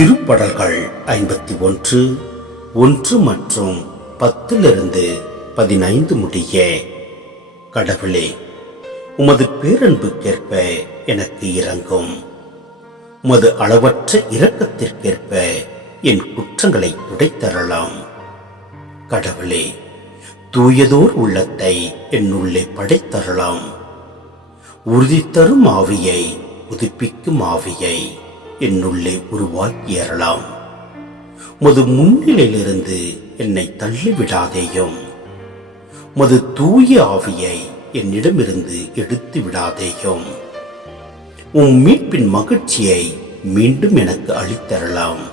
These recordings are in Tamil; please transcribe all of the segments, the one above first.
திருப்படல்கள் 51 1 மற்றும் 10 15 முடிய. கடவுளே, உமது பேரன்புக்கேற்ப எனக்கு இரங்கும். உமது அளவற்ற இரக்கத்திற்கேற்ப என் குற்றங்களை துடைத்தரலாம். கடவுளே, தூயதோர் உள்ளத்தை என்னுள்ளே படைத்தரலாம். உறுதி தரும் ஆவியை, புதுப்பிக்கும் ஆவியை என்னுள்ளே உருவாக்கியறலாம். உமது முன்னிலையிலிருந்து என்னை தள்ளிவிடாதேயும். உமது தூய ஆவியை என்னிடமிருந்து எடுத்து விடாதேயும். உம் மீட்பின் மகிழ்ச்சியை மீண்டும் எனக்கு அளித்தரலாம்.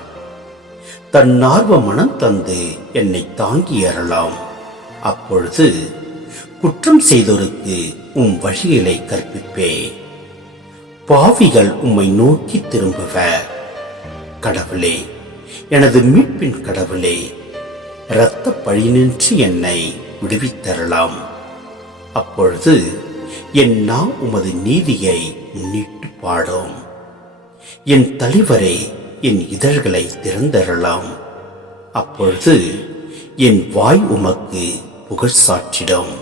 தன்னார்வ மனம் தந்து என்னை தாங்கியறலாம். அப்பொழுது குற்றம் செய்தோருக்கு உம் வழிகளை கற்பிப்பே. பாவிகள் உம்மை நோக்கி திரும்புவர். கடவுளே, எனது மீட்பின் கடவுளே, இரத்த பழியினின்று என்னை விடுவித்தரலாம். அப்பொழுது என் நா உமது நீதியை முன்னிட்டு பாடும். என் தலைவரே, என் இதழ்களை திறந்தரலாம். அப்பொழுது என் வாய் உமக்கு புகழ் சாற்றிடும்.